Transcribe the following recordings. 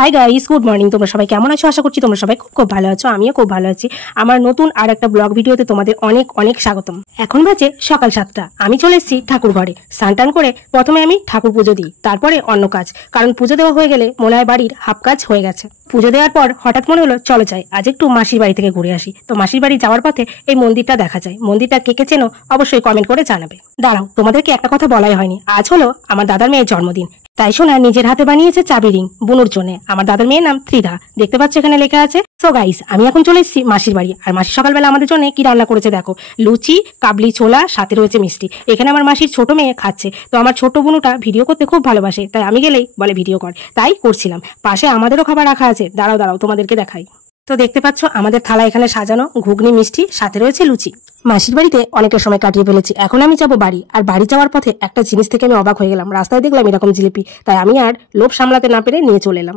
Hi guys, good morning. তোমরা সবাই কেমন আছো? আশা করছি তোমরা সবাই খুব ভালো আছো। আমিও খুব ভালো আছি। আমার নতুন আর একটা ব্লগ ভিডিওতে তোমাদের অনেক অনেক স্বাগতম। এখন বাজে সকাল 7টা। আমি চলে এসেছি ঠাকুর ঘরে। স্নান করে প্রথমে আমি ঠাকুর পুজো দিই, তারপরে অন্য কাজ। কারণ পুজো দেওয়া হয়ে গেলে মনে হয় বাড়ির হাফ কাজ হয়ে গেছে। পুজো দেওয়ার পর হঠাৎ মনে হলো চলো যাই আজ একটু মাসির বাড়ি থেকে ঘুরে আসি। তো মাসির বাড়ি যাওয়ার পথে এই মন্দিরটা দেখা যায়। মন্দিরটা কে কে চেনো অবশ্যই কমেন্ট করে জানাবে। দাঁড়াও, তোমাদেরকে একটা কথা বলাই হয়নি। আজ হলো আমার দাদার মেয়ের জন্মদিন। তাই শোনা নিজের হাতে বানিয়েছে চাবি রিং বুনুর জন্য। আমার দাদার মেয়ের নাম ত্রিধা, দেখতে পাচ্ছ এখানে লেখা আছে। সো গাইস, আমি এখন চলে এসেছি মাসির বাড়ি। আর মাসি সকালবেলা আমাদের জন্য কি রান্না করেছে দেখো, লুচি, কাবলি ছোলা, সাথে রয়েছে মিষ্টি। এখানে আমার মাসির ছোট মেয়ে খাচ্ছে। তো আমার ছোট বুনুটা ভিডিও করতে খুব ভালোবাসে, তাই আমি গেলেই বলে ভিডিও কর, তাই করছিলাম। পাশে আমাদেরও খাবার রাখা আছে, দাঁড়াও দাঁড়াও তোমাদেরকে দেখাই। তো দেখতে পাচ্ছ আমাদের থালা এখানে সাজানো, ঘুগনি, মিষ্টি, সাথে রয়েছে লুচি। মাসির বাড়িতে অনেকটা সময় কাটিয়ে ফেলেছি, এখন আমি যাবো বাড়ি। আর বাড়ি যাওয়ার পথে একটা জিনিস থেকে আমি অবাক হয়ে গেলাম। রাস্তায় দেখলাম এরকম জিলিপি, তাই আমি আর লোভ সামলাতে না পেরে নিয়ে চলে এলাম।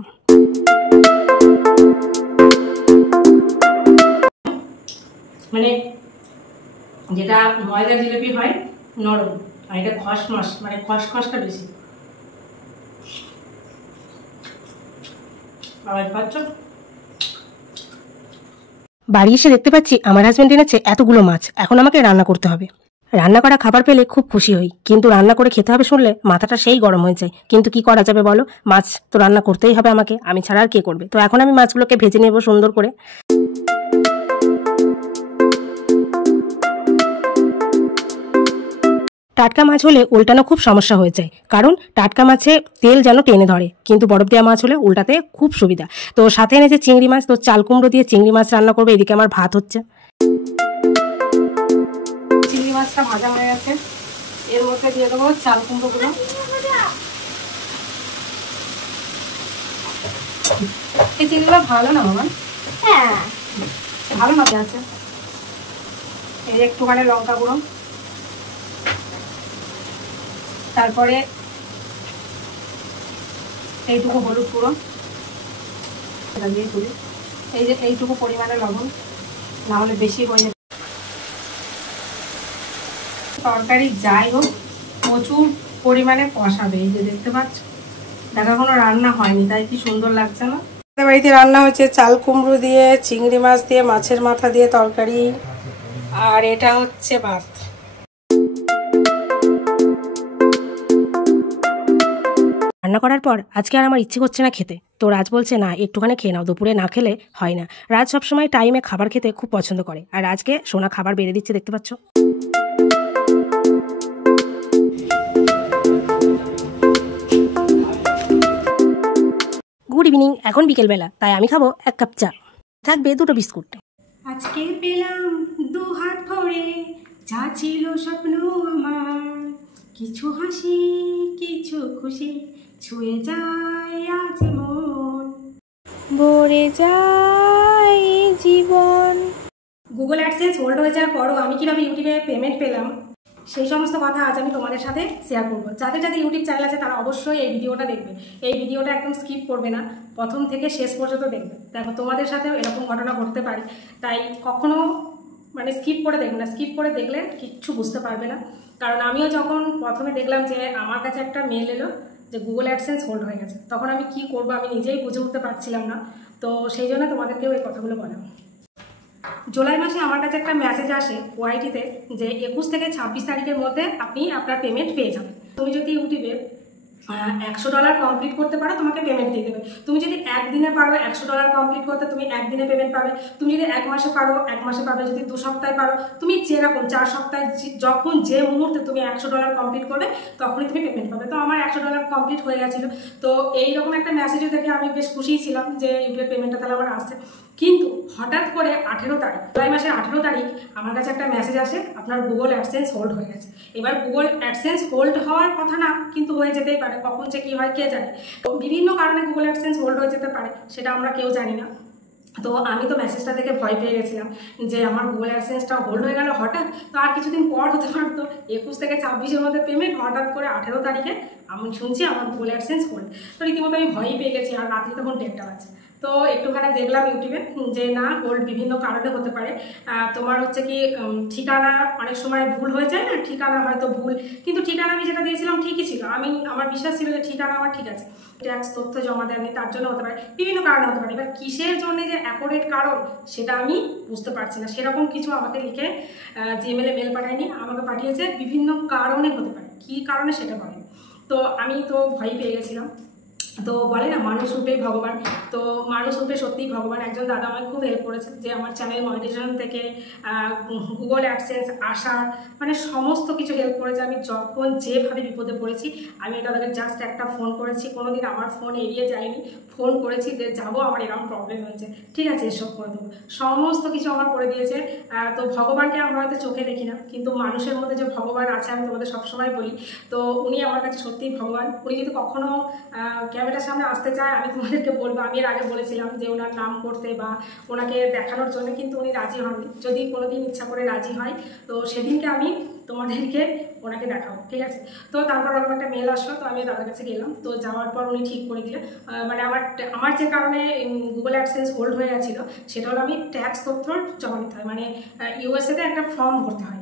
মানে যেটা ময়দার জিলিপি হয় নরম, আর এটা খসমাস, মানে খসখসটা বেশি। আবার পাচ্ছ? বাড়ি এসে দেখতে পাচ্ছি আমার হাজবেন্ড এনেছে এতগুলো মাছ। এখন আমাকে রান্না করতে হবে। রান্না করা খাবার পেলে খুব খুশি হই, কিন্তু রান্না করে খেতে হবে শুনলে মাথাটা সেই গরম হয়ে যায়। কিন্তু কি করা যাবে বলো, মাছ তো রান্না করতেই হবে আমাকে, আমি ছাড়া আর কে করবে। তো এখন আমি মাছগুলোকে ভেজে নেব সুন্দর করে। টাটকা মাছ হলে উল্টানো খুব সমস্যা হয়ে যায়, কারণ টাটকা মাছে তেল যেন টেনে ধরে, কিন্তু বরফ দেওয়া মাছ হলে উল্টাতে খুব সুবিধা। তো সাথে এনেছে চিংড়ি মাছ, তো চাল কুমড়ো দিয়ে চিংড়ি মাছ রান্না করবে। এদিকে আমার ভাত হচ্ছে। চিংড়ি মাছটা ভাজা হয়ে গেছে, এর মধ্যে দিয়ে দেবো চাল কুমড়োগুলো। এই চিংড়িগুলো ভালো না মামা? হ্যাঁ ভালো মজা আছে। এই একটুখানি লঙ্কা গুঁড়ো, তারপরে এইটুকু হলুদ গুঁড়ো, এটা দিয়ে তুলি। এই যে এইটুকু পরিমাণে লবণ, না হলে বেশি হয়ে যাবে। তরকারি যাই হোক প্রচুর পরিমাণে কষাবে। এই যে দেখতে পাচ্ছ, দেখা কোনো রান্না হয়নি, তাই কি সুন্দর লাগছে না? বাড়িতে রান্না হচ্ছে চাল কুমড়ো দিয়ে, চিংড়ি মাছ দিয়ে, মাছের মাথা দিয়ে তরকারি, আর এটা হচ্ছে ভাত। রান্না করার পর আজকে আর আমার ইচ্ছে করছে না খেতে। তো রাজ বলছে না একটুখানি খেয়ে নাও, দুপুরে না খেলে হয় না। রাজ সবসময় টাইমে খাবার খেতে খুব পছন্দ করে, আর আজকে সোনা খাবার বেড়ে দিচ্ছে, দেখতে পাচ্ছ। গুড ইভিনিং, এখন বিকেলবেলা, তাই আমি খাবো 1 কাপ চা, থাকবে 2টো বিস্কুট। আজকে পেলাম 2 হাত ভরে, যা ছিল স্বপ্ন আমার, কিছু হাসি কিছু খুশি, ছুঁয়ে যায় আজ মন, ভরে যায় জীবন। গুগল অ্যাডসেন্স হোল্ড হয়ে যাওয়ার পরও আমি কিভাবে ইউটিউবে পেমেন্ট পেলাম, সেই সমস্ত কথা আজ আমি তোমাদের সাথে শেয়ার করবো। যাদের যাদের ইউটিউব চ্যানেল আছে তারা অবশ্যই এই ভিডিওটা দেখবে। এই ভিডিওটা একদম স্কিপ করবে না, প্রথম থেকে শেষ পর্যন্ত দেখবে। দেখো তোমাদের সাথেও এরকম ঘটনা ঘটতে পারে, তাই কখনো মানে স্কিপ করে দেখবে না। স্কিপ করে দেখলে কিচ্ছু বুঝতে পারবে না। কারণ আমিও যখন প্রথমে দেখলাম যে আমার কাছে একটা মেল এলো যে গুগল অ্যাডসেন্স হোল্ড হয়ে গেছে, তখন আমি কি করবো আমি নিজেই বুঝে উঠতে পারছিলাম না। তো সেই জন্য তোমাদেরকেও এই কথাগুলো বলা। জুলাই মাসে আমার কাছে একটা মেসেজ আসে ওআইটিতে যে 21 থেকে 26 তারিখের মধ্যে আপনি আপনার পেমেন্ট পেয়ে যাবেন। তুমি যদি ইউটিউবে $100 কমপ্লিট করতে পারো, তোমাকে পেমেন্ট দিয়ে দেবে। তুমি যদি একদিনে পারো $100 কমপ্লিট করতে, তুমি একদিনে পেমেন্ট পাবে। তুমি যদি 1 মাসে পারো 1 মাসে পাবে। যদি 2 সপ্তাহে পারো, তুমি যেরকম 4 সপ্তাহে, যখন যে মুহূর্তে তুমি $100 কমপ্লিট করবে তখনই তুমি পেমেন্ট পাবে। তো আমার $100 কমপ্লিট হয়ে গেছিলো। তো এইরকম একটা মেসেজও দেখে আমি বেশ খুশিই ছিলাম যে ইউটিউবের পেমেন্টটা তাহলে আমার আসছে। কিন্তু হঠাৎ করে 18 তারিখ, জুলাই মাসের 18 তারিখ আমার কাছে একটা মেসেজ আসে আপনার গুগল অ্যাডসেন্স হোল্ড হয়ে গেছে। এবার গুগল অ্যাডসেন্স হোল্ড হওয়ার কথা না, কিন্তু হয়ে যেতেই পারে, কখন যে কী হয় কে জানে। তো বিভিন্ন কারণে গুগল অ্যাডসেন্স হোল্ড হয়ে যেতে পারে, সেটা আমরা কেউ জানি না। তো আমি তো মেসেজটা থেকে ভয় পেয়ে গেছিলাম যে আমার গুগল অ্যাডসেন্সটা হোল্ড হয়ে গেল হঠাৎ। তো আর কিছুদিন পর হতে পারতো 21 থেকে 26-এর মধ্যে পেমেন্ট, হঠাৎ করে 18 তারিখে আমি শুনছি আমার গুগল অ্যাডসেন্স হোল্ড। তো রীতিমতো আমি ভয়ই পেয়ে গেছি, আর রাত্রি তখন 1:30 বাজে। তো একটুখানি দেখলাম ইউটিউবে যে না হোল্ড বিভিন্ন কারণে হতে পারে। তোমার হচ্ছে কি ঠিকানা অনেক সময় ভুল হয়ে যায় না, ঠিকানা হয়তো ভুল, কিন্তু ঠিকানা আমি যেটা দিয়েছিলাম ঠিকই ছিল, আমার বিশ্বাস ছিল যে ঠিকানা আমার ঠিক আছে। ট্যাক্স তথ্য জমা দেয়নি তার জন্য হতে পারে, বিভিন্ন কারণে হতে পারে। এবার কিসের জন্য যে অ্যাকোরেট কারণ সেটা আমি বুঝতে পারছি না, সেরকম কিছু আমাকে লিখে জিমেলে মেল পাঠায়নি, আমাকে পাঠিয়েছে বিভিন্ন কারণে হতে পারে, কী কারণে সেটা বলে। তো আমি তো ভয় পেয়ে গেছিলাম। তো বলে না মানুষ রূপে ভগবান, তো মানুষ রূপে সত্যিই ভগবান। একজন দাদা আমাকে খুব হেল্প করেছে, যে আমার চ্যানেল মনিটাইজেশন থেকে গুগল অ্যাডসেন্স আসার মানে সমস্ত কিছু হেল্প করেছে। আমি যখন যেভাবে বিপদে পড়েছি আমি তাদেরকে জাস্ট একটা ফোন করেছি, কোনোদিন আমার ফোন এড়িয়ে যায়নি, ফোন করেছি যে যাবো আমার এরকম প্রবলেম হয়েছে, ঠিক আছে এসব করে দেবো, সমস্ত কিছু আমার করে দিয়েছে। তো ভগবানকে আমরা হয়তো চোখে দেখি না, কিন্তু মানুষের মধ্যে যে ভগবান আছে আমি তোমাদের সবসময় বলি, তো উনি আমার কাছে সত্যিই ভগবান। উনি যদি কখনো ক্যামেরার সামনে আসতে চায় আমি তোমাদেরকে বলবো, আমি এর আগে বলেছিলাম যে ওনার নাম করতে বা ওনাকে দেখানোর জন্য, কিন্তু উনি রাজি হননি। যদি কোনোদিন ইচ্ছা করে রাজি হয় তো সেদিনকে আমি তোমাদেরকে ওনাকে দেখাবো, ঠিক আছে। তো তারপর ওরকম একটা মেল আসলো, তো আমি দাদার কাছে গেলাম। তো যাওয়ার পর উনি ঠিক করে দিলে, মানে আমার যে কারণে গুগল অ্যাডসেন্স হোল্ড হয়ে গেছিলো সেটা হলো আমি ট্যাক্স তথ্য জমা দিতে হয়, মানে ইউএসএতে একটা ফর্ম ভরতে হয়।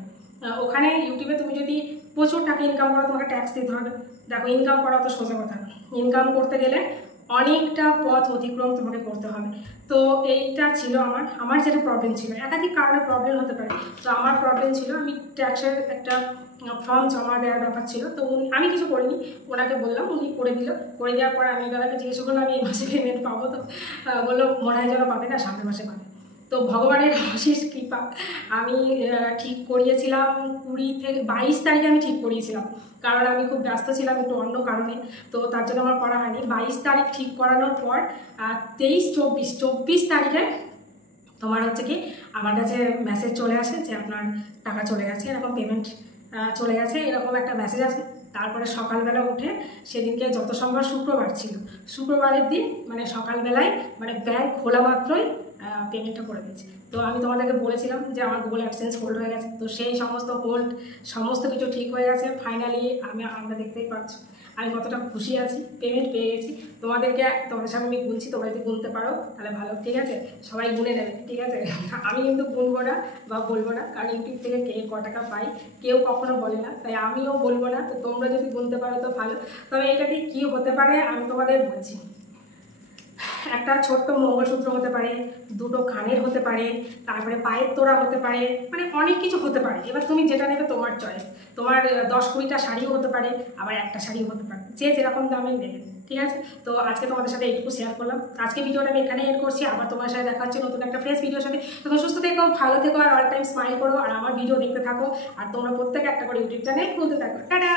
ওখানে ইউটিউবে তুমি যদি প্রচুর টাকা ইনকাম করো তোমাকে ট্যাক্স দিতে হবে। দেখো ইনকাম করা অত সোজা কথা না, ইনকাম করতে গেলে অনেকটা পথ অতিক্রম তোমাকে করতে হবে। তো এইটা ছিল আমার যেটা প্রবলেম ছিল, একাধিক কারণে প্রবলেম হতে পারে। তো আমার প্রবলেম ছিল আমি ট্যাক্সের একটা ফর্ম জমা দেওয়ার ব্যাপার ছিল। তো আমি কিছু করিনি, ওনাকে বললাম, উনি করে দিল। করে দেওয়ার পর আমি দাদাকে জিজ্ঞেস করলাম আমি এই মাসে পেমেন্ট পাবো? তো বললো মনে হয় যেন পাবে না, সামনের মাসে পাবে। তো ভগবানের অশেষ কৃপা, আমি ঠিক করিয়েছিলাম 22 তারিখে আমি ঠিক করিয়েছিলাম, কারণ আমি খুব ব্যস্ত ছিলাম একটু অন্য কারণে, তো তার জন্য আমার করা হয়নি। 22 তারিখ ঠিক করানোর পর 23-24 তারিখে তোমার হচ্ছে কি আমার কাছে মেসেজ চলে আসে যে আপনার টাকা চলে গেছে, এরকম পেমেন্ট চলে গেছে, এরকম একটা মেসেজ আসে। তারপরে সকালবেলা উঠে, সেদিনকে যত সম্ভব শুক্রবার ছিল, শুক্রবারের দিন মানে সকালবেলায় মানে ব্যাংক খোলা মাত্রই পেমেন্টটা করে দিয়েছে। তো আমি তোমাদেরকে বলেছিলাম যে আমার গুগল অ্যাডসেন্স হোল্ড হয়ে গেছে, তো সেই সমস্ত হোল্ড সমস্ত কিছু ঠিক হয়ে গেছে ফাইনালি। আমরা দেখতেই পাচ্ছ আমি কতটা খুশি আছি, পেমেন্ট পেয়ে গেছি। তোমাদের সামনে আমি গুনছি, তোমরা যদি গুনতে পারো তাহলে ভালো, ঠিক আছে, সবাই গুনে নেবে, ঠিক আছে। আমি কিন্তু গুনবো না বা বলবো না, কারণ ইউটিউব থেকে কে ক টাকা পাই কেউ কখনো বলে না, তাই আমিও বলবো না। তো তোমরা যদি গুনতে পারো তো ভালো। তবে এটা দিয়ে কী হতে পারে আমি তোমাদের বলছি। একটা ছোট্ট মঙ্গলসূত্র হতে পারে, দুটো কানের হতে পারে, তারপরে পায়ের তোড়া হতে পারে, মানে অনেক কিছু হতে পারে। এবার তুমি যেটা নেবে তোমার চয়েস, তোমার 10-20টা শাড়িও হতে পারে, আবার একটা শাড়িও হতে পারে, যে যেরকম দামে নেবে, ঠিক আছে। তো আজকে তোমাদের সাথে এইটুকু শেয়ার করলাম। আজকে ভিডিওটা আমি এখানে এড করছি, আবার তোমার সাথে দেখা হচ্ছে নতুন একটা ফ্রেশ ভিডিওর সাথে। তখন সুস্থ থেকো, ভালো থেকো, আর অল টাইম স্মাইল করো, আর আমার ভিডিও দেখতে থাকো, আর তোমরা প্রত্যেকে একটা করে ইউটিউব চ্যানেল খুলতে থাকো। টাটা।